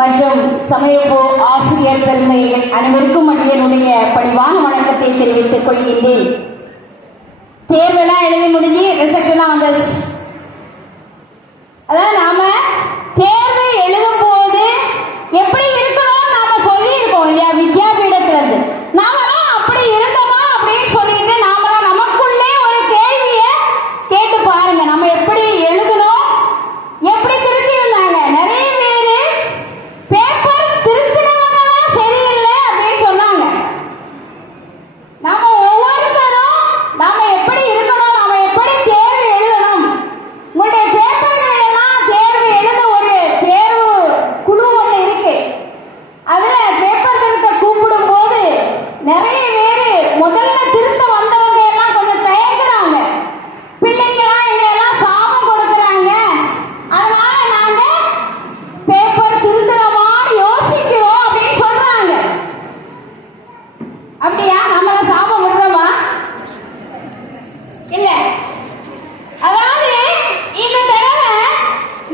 மற்றும் சமயப்போ ஆசிரியர் பெருமைகள் அனைவருக்கும் அடியனுடைய பணிவான வணக்கத்தை தெரிவித்துக் கொள்கின்றேன். தேர்வெல்லாம் எழுதி முடிஞ்சு ரிசல்ட்லாம் வந்தாச்சு. அதாவது நாம தேர்வை எழுதும் போது எப்படி இருக்கணும் நாம சொல்லி இருக்கோம் இல்லையா? வித்யாபீடத்துல இருந்து நாமெல்லாம் அப்படி இருந்தோமா அப்படின்னு சொல்லிட்டு நாமெல்லாம் நமக்குள்ளே ஒரு கேள்விய கேட்டு பாருங்க. நம்ம எப்படி எழுதணும், எப்படி திருத்தி இருந்தாங்க. நிறைய பேரு பேப்பர் திருத்தினவங்கதான் சரியில்லை அப்படின்னு சொன்னாங்க. நாம ஒவ்வொருத்தரும் நாம எப்படி இருக்கணும், நாம எப்படி தேர்வு எழுதணும். உங்களுடைய பேப்பர்கள் எல்லாம் தேர்வு எழுத ஒரு தேர்வு குழு ஒன்று இருக்கு. அதுல பேப்பர் திருத்த கூப்பிடும் போது நிறைய பேரு முதல்ல திருத்த வந்தவங்க எல்லாம் கொஞ்சம் தயங்குறாங்க. பிள்ளைங்களாம் எங்கெல்லாம் சாபம் கொடுக்குறாங்க, அதனால நாங்க பேப்பர் திருத்துறோமான்னு யோசிக்கிறோம் அப்படின்னு சொல்றாங்க. அப்படியா? நம்மள சாபம் விடுறோமா? இல்ல. அதாவது இந்த தடவை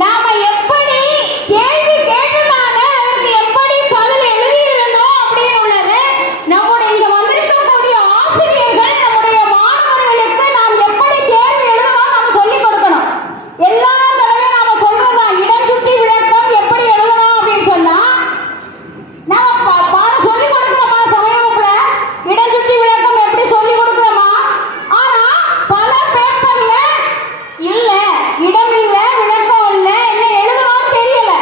நாம எப்படி கேள்வி கேட்டுட்டாங்க, அதுக்கு எப்படி பதில் எழுதியிருந்தோம் அப்படின்னு உள்ளது நம்முடைய இங்க வந்திருக்கக்கூடிய ஆசிரியர்கள் நம்முடைய மாணவர்களுக்கு நாம் எப்படி தேர்வு எழுதணும் நாம சொல்லிக் கொடுக்கணும். எல்லா தடவையும் நாம சொல்றதா இடஞ்சுட்டி விளக்கம் எப்படி எழுதணும் அப்படின்னு சொன்னா நாம பாடம் சொல்லிக் கொடுக்கிறோமா? சமயத்துல இடஞ்சுட்டி விளக்கம் எப்படி சொல்லிக் கொடுக்கிறோமா? ஆனா பல பேப்பர்ல இல்ல, இடம் இல்ல, விளக்கம் இல்ல, என்ன எழுதணும்னு தெரியல.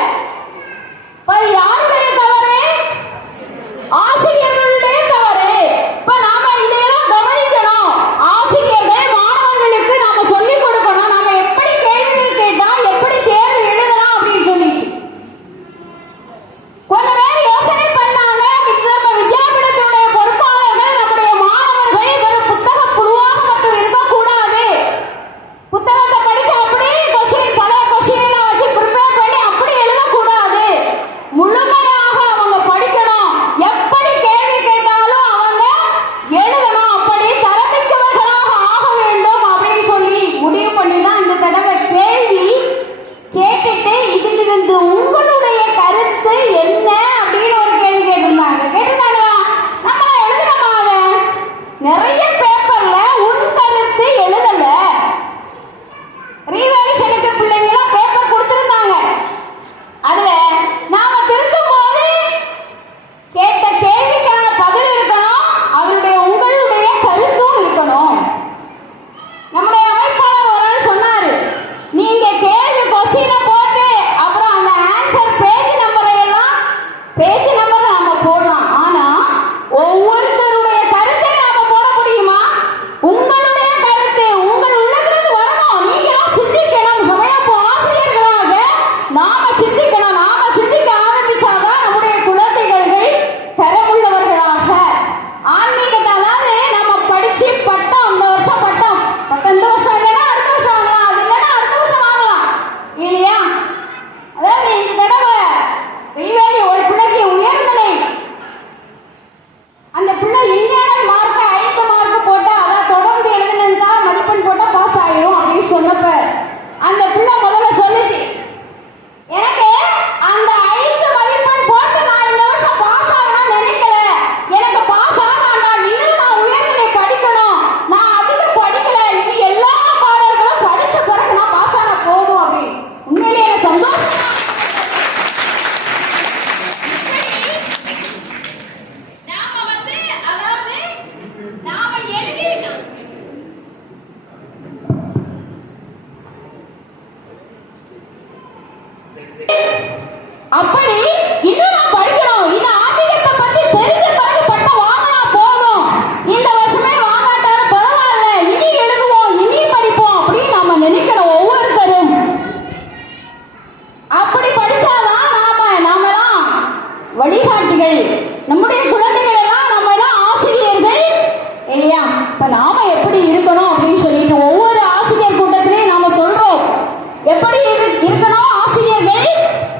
அது யாருடைய தவறு? ஆசிரியர்களுடைய தவறு. இப்ப நாம இதையெல்லாம் கவனிக்கணும். ஆசிரியர்கள் மாணவர்களுக்கு நாம சொல்லிக் கொடுக்கணும். நாம எப்படி கேள்விகள் கேட்டா எப்படி தேர்வு எழுதலாம் அப்படின்னு சொல்லிட்டு கொஞ்ச பேர் யோசனை பண்ணாங்க. நம்ம வித்யாபீடத்தினுடைய பொறுப்பாளர்கள் நம்முடைய மாணவர்கள் வெறும் புத்தக புழுவாக மட்டும் இருக்கக்கூடாது. புத்தகத்தை படிச்சு அப்படியே கொஸ்டின் பழைய கொஸ்டின் எல்லாம் வச்சு ப்ரிப்பேர் பண்ணி அப்படி எழுதக்கூடாது. முழுமையாக அவங்க படிக்கணும். எப்படி கேள்வி கேட்டாலும் அவங்க எழுதணும். அப்படி தரமிக்கவர்களாக ஆக வேண்டும் அப்படின்னு சொல்லி முடிவு பண்ணி தான் இந்த தடவை கேள்வி கேட்டுட்டு இதிலிருந்து உங்களுடைய கருத்து என்ன அப்படின்னு ஒரு கேள்வி கேட்டிருந்தாங்களா? நம்ம எழுதுறோமா? அதை நிறைய பேப்பர்ல உன் கருத்து எழுதல. ரீவேரிஷனுக்கு பிள்ளைங்களாம் பேப்பர் கொடுத்திருந்தாங்க. அதுல நாம திருத்தும் போது கேட்ட கேள்விக்கான பதில் இருக்கணும், அவருடைய உங்களுடைய கருத்தும் இருக்கணும். நம்முடைய அமைப்பாளர் ஒரு ஆள் சொன்னாரு, நீங்க கேள்வி கொஸ்டினை போட்டு அப்புறம் அந்த ஆன்சர் பேஜ் நம்பரை எல்லாம் பேஜ் நம்பர் நாம போடலாம். ஆனா ஒவ்வொருத்தருடைய கருத்தை நாம போட முடியுமா? உங்களுடைய கருத்து உங்கள் உள்ளத்திலிருந்து வரணும். நீங்களும் சிந்திக்கணும். சமயப்போ ஆசிரியர்களாக நாம சிந்திக்கணும். நாம சிந்திக்க ஆரம்பிச்சாதான் நம்முடைய குழந்தைகள் தரமுள்ளவர்களாக ஆன்மீகத்தை, அதாவது நம்ம படிச்சு பட்டம், இந்த வருஷம் பட்டம் இந்த வருஷம் இல்லைன்னா அடுத்த வருஷம் வாங்கலாம், அது இல்லைன்னா அடுத்த வருஷம் வாங்கலாம் இல்லையா? அதாவது இந்த தடவை ரீவேலி ஒரு பிள்ளைக்கு உயர்நிலை, அந்த பிள்ளை இன்ஜினியரிங் மார்க் 5 மார்க் போட்டா அதை தொடர்ந்து எழுதுனதுக்கா மதிப்பெண் போட்டா பாஸ் ஆயிரும் அப்படின்னு சொன்னப்ப அந்த பிள்ளை முதல்ல சொல்லுச்சு, எனக்கு அந்த 5 மதிப்பெண் போட்டு நான் இந்த வருஷம் பாஸ் ஆகணும்னு நினைக்கல. எனக்கு பாஸ் ஆகணும், இன்னும் நான் உயர்நிலை படிக்கணும், நான் அதிகம் படிக்கல, இது எல்லா பாடல்களும் படிச்ச பிறகு நான் பாஸ் ஆன போதும் அப்படின்னு. உண்மையிலேயே எனக்கு சந்தோஷம். நாம அதாவது நாம எழுதிட்டோம். அப்படி இன்னும் நான் படிக்கணும், இந்த ஆன்மீகத்தை பத்தி தெரிஞ்ச பிறகு பட்டம் வாங்கினா போதும், இந்த வருஷமே வாங்காட்டாலும் பரவாயில்ல, இனி எழுதுவோம், இனி படிப்போம் அப்படின்னு நாம நினைக்கிறோம் ஒவ்வொருத்தரும். அப்படி படிச்சாதான் நாமெல்லாம் வழிகாட்டிகள். நம்முடைய குழந்தைகள் எல்லாம் நம்ம எல்லாம் ஆசிரியர்கள் இல்லையா? இப்ப நாம எப்படி இருக்கணும் அப்படின்னு சொல்லிட்டு ஒவ்வொரு ஆசிரியர் கூட்டத்திலையும் நாம சொல்றோம், எப்படி இருக்கணும் ஆசிரியர்கள்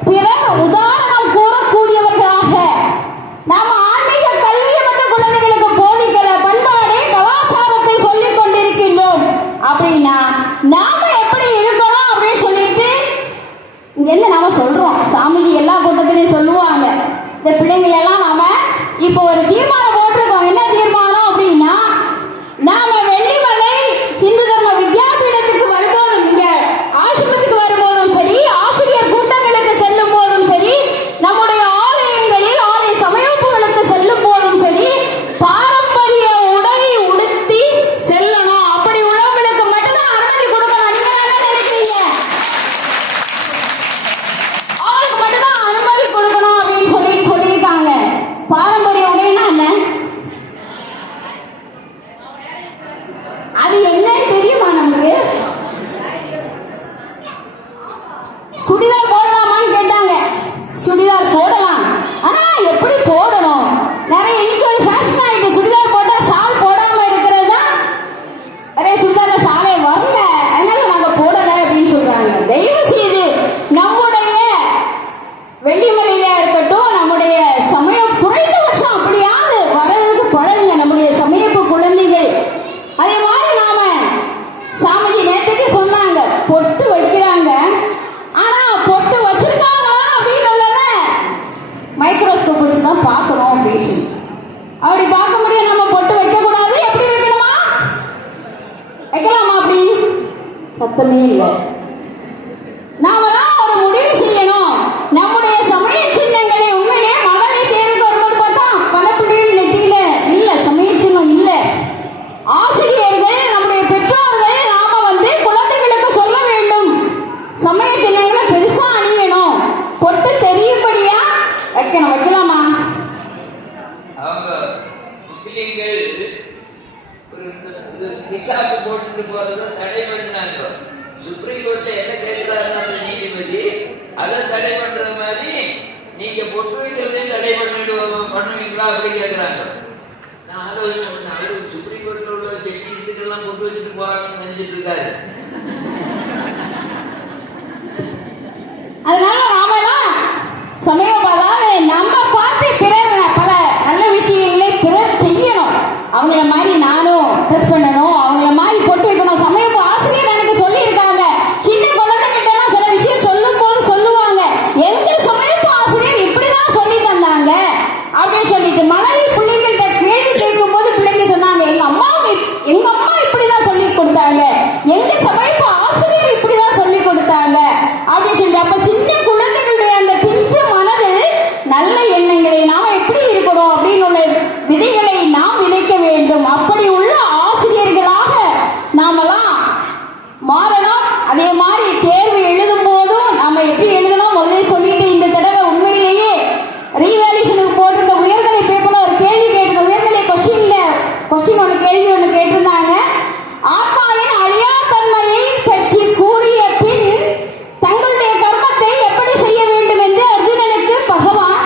பிறர் உதாரணம் கூறக்கூடியவர்களாக. நாம ஆன்மீக கல்வியை மட்டும் குழந்தைகளுக்கு போதிக்கிற பண்பாடு கலாச்சாரத்தை சொல்லிக் கொண்டிருக்கின்றோம். அப்படின்னா நாம எப்படி இருக்கணும் அப்படின்னு சொல்லிட்டு இங்க என்ன நாம சொல்றோம். சாமிக்கு எல்லா கூட்டத்திலையும் சொல்லுவோம், வைக்கணும். வைக்கலாமா? அவங்க முஸ்லீம்கள் பிசாப்பு போட்டு போறத தடை பண்ணாங்க. சுப்ரீம் கோர்ட்ல என்ன கேட்கிறாருன்னா நீதிபதி அதை தடை பண்ற மாதிரி நீங்க பொட்டு வைக்கிறதையும் தடை பண்ணுவீங்களா அப்படி கேட்கிறாங்க. நான் ஆலோசனை பண்ணேன். அவரு சுப்ரீம் கோர்ட்ல உள்ள ஜட்ஜி இதுக்கெல்லாம் பொட்டு வச்சுட்டு போறாங்கன்னு நினைச்சிட்டு இருக்காரு. அதனால நாமெல்லாம் சமயபாதான நம்ம பார்த்து பிறர் பல நல்ல விஷயங்களை பிறர் செய்யணும். அவங்கள மாதிரி நானும் ட்ரெஸ் பண்ணணும், அவங்கள மாதிரி பொட்டு வைக்கணும். சமயப்பு ஆசிரியர் எனக்கு சொல்லியிருக்காங்க. சின்ன குழந்தைகிட்ட எல்லாம் சில விஷயம் சொல்லும் போது சொல்லுவாங்க, எங்க சமயப்பு ஆசிரியர் இப்படிதான் சொல்லி தந்தாங்க அப்படின்னு சொல்லிட்டு மனைவி பிள்ளைங்கள்ட்ட கேள்வி கேட்கும் போது பிள்ளைங்க சொன்னாங்க, எங்க அம்மா இப்படிதான் சொல்லி கொடுத்தாங்க, எங்க சமயப்பு ஆசிரியர் இப்படிதான் சொல்லி கொடுத்தாங்க அப்படின்னு சொல்லி. அப்ப சின்ன குழந்தைகளுடைய அந்த பிஞ்சு மனது நல்ல எண்ணங்களை நாம எப்படி இருக்கணும் அப்படின்னு உள்ள விதைகளை நாம் விதைக்க வேண்டும். அப்படி உள்ள ஆசிரியர்களாக நாமெல்லாம் மாறணும். அதே மாதிரி தேர்வு எழுதும் போதும் நம்ம எப்படி எழுதணும் முதலே சொல்லிட்டு, இந்த தடவை உண்மையிலேயே ரீவேல்யூஷனுக்கு போட்டிருந்த உயர்நிலை பேப்பர்ல ஒரு கேள்வி கேட்டிருந்த உயர்நிலை கொஸ்டின் ஒன்று கேள்வி ஒன்று கேட்டிருந்தாங்க. ஆத்மாவின் அழியா தன்மையை பற்றி கூறிய பின் தங்களுடைய கர்மத்தை எப்படி செய்ய வேண்டும் என்று அர்ஜுனனுக்கு பகவான்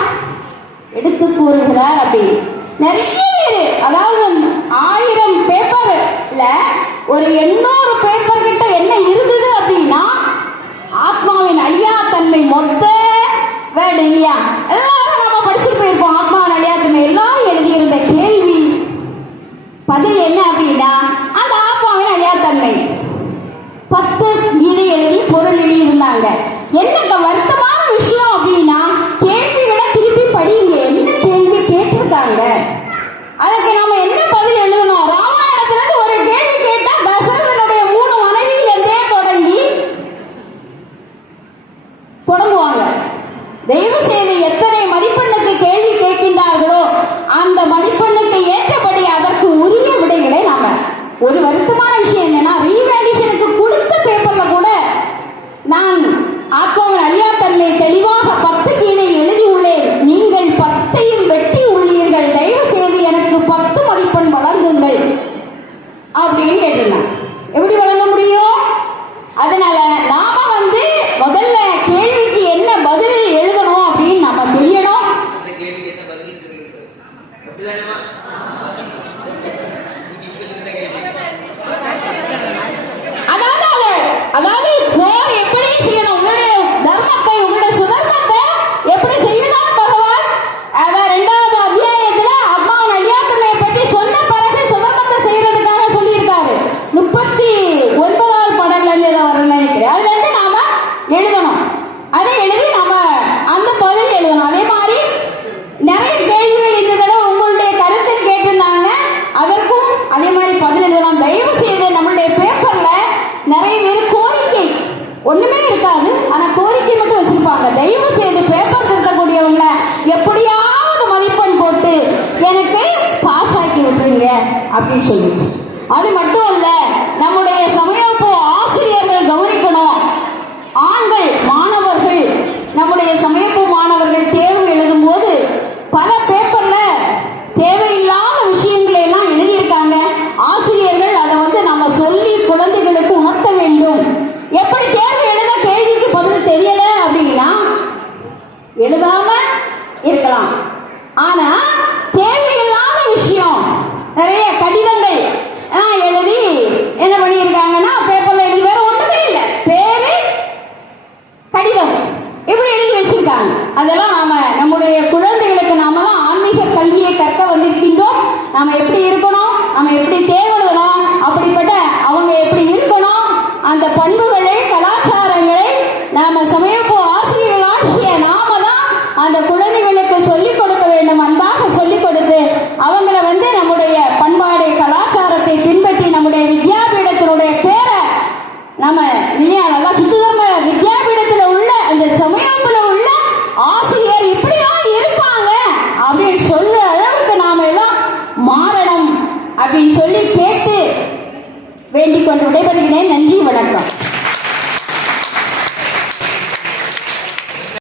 எடுத்து கூறுகிறார். அப்படின்னு நிறைய பேர், அதாவது 1000 பேப்பர்ல ஒரு 800 பேப்பர் கிட்ட என்ன இருந்தது அப்படின்னா ஆத்மாவின் அழியா தன்மை மொத்த வேர்டு இல்லையா, எல்லாரும் நம்ம படிச்சுட்டு போயிருப்போம். ஆத்மாவின் அழியா தன்மை எல்லாரும் எழுதியிருந்த கேள்வி பதில் என்ன அப்படின்னா அந்த ஆத்மாவின் அழியா தன்மை 10 கீதை எழுதி பொருள் எழுதி இருந்தாங்க. என்ன வருத்தமான விஷயம் அப்படின்னா கேள்விகளை திருப்பி படிங்க, என்ன கேள்வி கேட்டிருக்காங்க, அதுக்கு நம்ம என்ன பதில் எழுதணும். ராமாயணத்துல இருந்து ஒரு கேள்வி கேட்டா தசரதனுடைய 3 மனைவியிலிருந்தே தொடங்குவாங்க. தயவு செய்து எத்தனை மதிப்பெண்ணுக்கு கேள்வி கேட்கின்றார்களோ அந்த மதிப்பெண்ணுக்கு ஏற்றபடி அதற்கு உரிய விடைகளை நாம. ஒரு வருத்தமான விஷயம் என்னன்னா ரீவேல்யூஷனுக்கு கொடுத்த பேப்பர்ல கூட நான் ஆத்மாவின் அழியா தன்மை தெளிவாக 10 கீதை எழுதி உள்ளேன், நீங்கள் 10ஐயும் வெட்டி உள்ளீர்கள், தயவு செய்து எனக்கு 10 மதிப்பெண் வழங்குங்கள் அப்படின்னு கேட்டிருந்தேன். எப்படி வழங்க முடியும்? அதனால நாம முதல்ல கேள்விக்கு என்ன பதில் எழுதணும் அப்படின்னு நம்ம தெரியணும். அதாவது போர் எப்படி செய்யணும், உங்களுடைய தர்மத்தை உங்களுடைய சுதர்மத்தை எப்படி செய்யணும் பகவான் அத 2வது அத்தியாயத்துல ஆத்மாவின் அழியாத்தன்மையை பற்றி சொன்ன பிறகு சுதர்மத்தை செய்யறதுக்காக சொல்லியிருக்காரு. 39வது பாடல்ல இருந்து ஏதோ வரல நினைக்கிறேன். அதுல இருந்து நாம எழுதணும். அதை எழுதி நாம அந்த பதில் எழுதணும். அதே மாதிரி நிறைய கேள்விகள் இந்த தடவை உங்களுடைய கருத்து கேட்டிருந்தாங்க, அதற்கும் அதே மாதிரி பதில் எழுதலாம். தயவு செய்து நம்மளுடைய பேப்பர்ல நிறைய பேர் கோரிக்கை ஒண்ணுமே இருக்காது, ஆனா கோரிக்கை மட்டும் வச்சிருப்பாங்க. தயவு செய்து பேப்பர் திருத்தக்கூடியவங்க எப்படியாவது மதிப்பெண் போட்டு எனக்கு பாஸ் ஆக்கி விட்டுருங்க அப்படின்னு சொல்லிட்டு. அது மட்டும் இல்ல, நம்முடைய சமயப்போ ஆசிரியர்கள் கவனிக்கணும். ஆண்கள் மாணவர்கள், நம்முடைய சமயப்போ மாணவர்கள் தேர்வு எழுதும் போது பல பேப்பர்ல தேவையில்லாத விஷயங்களை எல்லாம் எழுதியிருக்காங்க. ஆசிரியர்கள் அதை நம்ம சொல்லி குழந்தைகளுக்கு உணர்த்த வேண்டும். எப்படி தேர்வு எழுத கேள்விக்கு பதில் தெரியல அப்படின்னா எழுதாம இருக்கலாம். ஆனா தேவையில்லாத விஷயம் நிறைய கடிதங்கள் எழுதி என்ன பண்ணியிருக்காங்கன்னா பேப்பர்ல எழுதி வேற ஒண்ணுமே இல்லை, பேரு கடிதம் இப்படி எழுதி வச்சிருக்காங்க. அதெல்லாம் நம்முடைய குழந்தைகளுக்கு நாமெல்லாம் ஆன்மீக கல்வியை கற்க வந்திருக்கின்றோம். நாம எப்படி இருக்கணும், நம்ம எப்படி தேர்வெழுதணும், அப்படிப்பட்ட அவங்க எப்படி இருக்கணும், அந்த பண்புகளை கலாச்சாரங்களை நாம சமயப்போ ஆசிரியர்களாகிய நாம தான் அந்த குழந்தைகளுக்கு சொல்லிக் கொடுக்க வேண்டும். அன்பாக சொல்லிக் கொடுத்து அவங்கள நம்முடைய பண்பாடு கலாச்சாரத்தை பின்பற்றி நம்முடைய வித்யாபீடத்தினுடைய பேரை நம்ம இல்லையா நல்லா சித்து தர்ம வித்யாபீடத்தில் உள்ள அந்த சமயத்துல உள்ள ஆசிரியர் இப்படிதான் இருப்பாங்க அப்படின்னு சொல்ற அளவுக்கு நாம எல்லாம் மாறணும் அப்படின்னு சொல்லி கேட்டு வேண்டிக் கொண்டு விடைபெறுகிறேன். நன்றி, வணக்கம்.